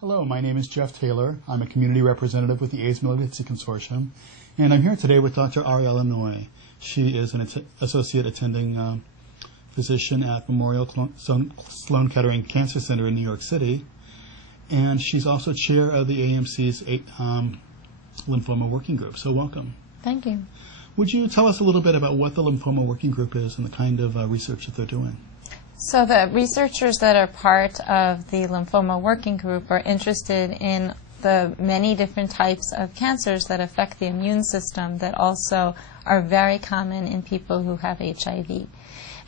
Hello, my name is Jeff Taylor. I'm a community representative with the AIDS Malignancy Consortium, and I'm here today with Dr. Ariela Noy. She is an associate attending physician at Memorial Sloan Kettering Cancer Center in New York City, and she's also chair of the AMC's Lymphoma Working Group. So welcome. Thank you. Would you tell us a little bit about what the Lymphoma Working Group is and the kind of research that they're doing? So the researchers that are part of the Lymphoma Working Group are interested in the many different types of cancers that affect the immune system that also are very common in people who have HIV.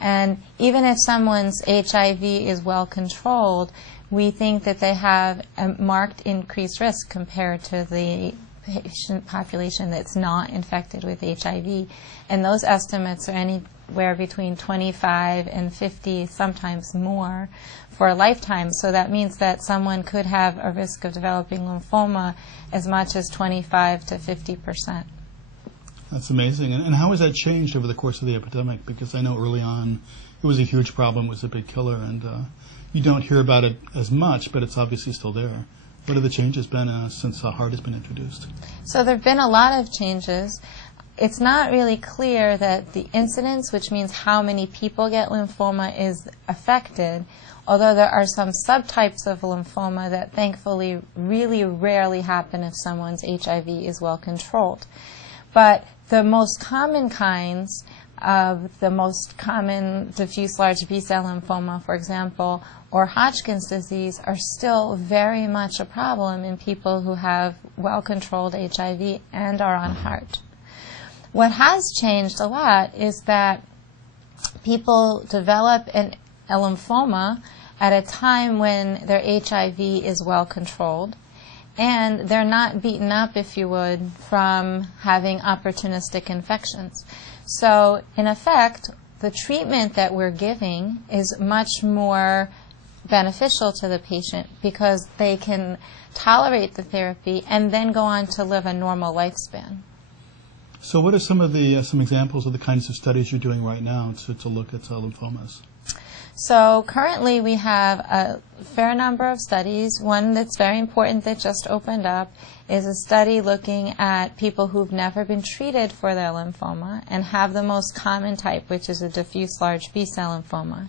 And even if someone's HIV is well controlled, we think that they have a marked increased risk compared to the patient population that's not infected with HIV. And those estimates are anywhere between 25 and 50, sometimes more, for a lifetime. So that means that someone could have a risk of developing lymphoma as much as 25 to 50%. That's amazing. And how has that changed over the course of the epidemic? Because I know early on it was a huge problem, it was a big killer, and you don't hear about it as much, but it's obviously still there. What have the changes been since HAART has been introduced? So there have been a lot of changes. It's not really clear that the incidence, which means how many people get lymphoma, is affected, although there are some subtypes of lymphoma that thankfully really rarely happen if someone's HIV is well controlled. But the most common kinds of the most common diffuse large B-cell lymphoma, for example, or Hodgkin's disease, are still very much a problem in people who have well-controlled HIV and are on HAART. What has changed a lot is that people develop a lymphoma at a time when their HIV is well controlled, and they're not beaten up, if you would, from having opportunistic infections. So, in effect, the treatment that we're giving is much more beneficial to the patient because they can tolerate the therapy and then go on to live a normal lifespan. So what are some of the some examples of the kinds of studies you're doing right now to look at lymphomas? So currently we have a fair number of studies. One that's very important that just opened up is a study looking at people who've never been treated for their lymphoma and have the most common type, which is a diffuse large B-cell lymphoma.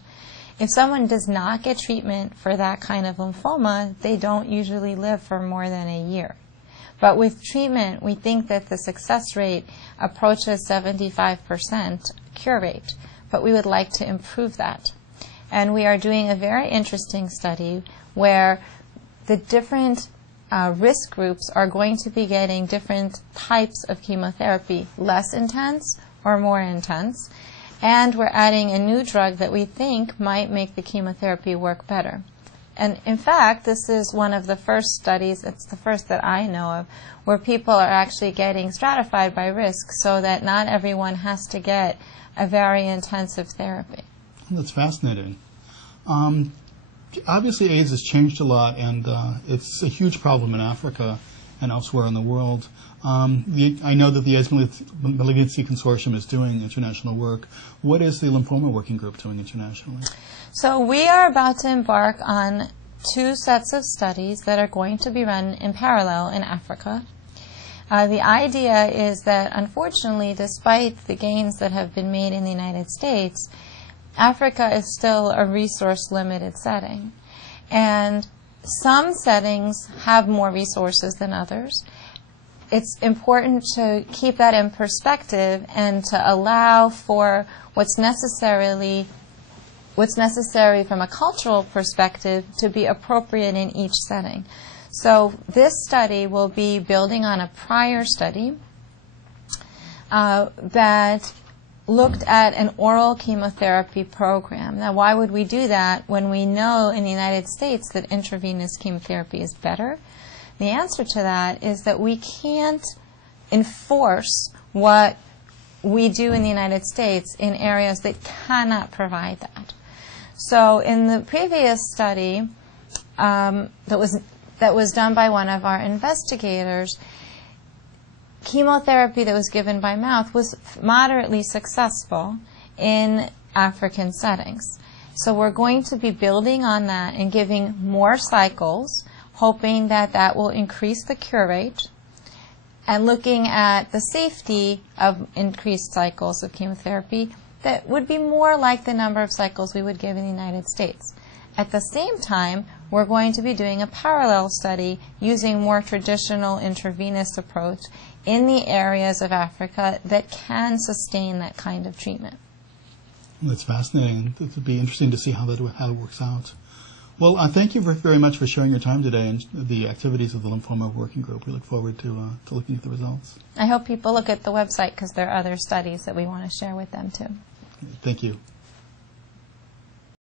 If someone does not get treatment for that kind of lymphoma, they don't usually live for more than a year. But with treatment, we think that the success rate approaches 75% cure rate, but we would like to improve that. And we are doing a very interesting study where the different risk groups are going to be getting different types of chemotherapy, less intense or more intense, and we're adding a new drug that we think might make the chemotherapy work better. And in fact, this is one of the first studies, it's the first that I know of, where people are actually getting stratified by risk so that not everyone has to get a very intensive therapy. That's fascinating. Obviously, AIDS has changed a lot, and it's a huge problem in Africa and elsewhere in the world. I know that the AIDS Malignancy Consortium is doing international work. What is the Lymphoma Working Group doing internationally? So we are about to embark on 2 sets of studies that are going to be run in parallel in Africa. The idea is that, unfortunately, despite the gains that have been made in the United States, Africa is still a resource-limited setting. And some settings have more resources than others. It's important to keep that in perspective and to allow for what's necessary from a cultural perspective to be appropriate in each setting. So this study will be building on a prior study that looked at an oral chemotherapy program. Now, why would we do that when we know in the United States that intravenous chemotherapy is better? The answer to that is that we can't enforce what we do in the United States in areas that cannot provide that. So in the previous study that was done by one of our investigators, chemotherapy that was given by mouth was moderately successful in African settings. So we're going to be building on that and giving more cycles, hoping that that will increase the cure rate, and looking at the safety of increased cycles of chemotherapy that would be more like the number of cycles we would give in the United States. At the same time, we're going to be doing a parallel study using more traditional intravenous approach in the areas of Africa that can sustain that kind of treatment. That's fascinating. It would be interesting to see how it works out. Well, thank you very much for sharing your time today and the activities of the Lymphoma Working Group. We look forward to looking at the results. I hope people look at the website because there are other studies that we want to share with them too. Thank you.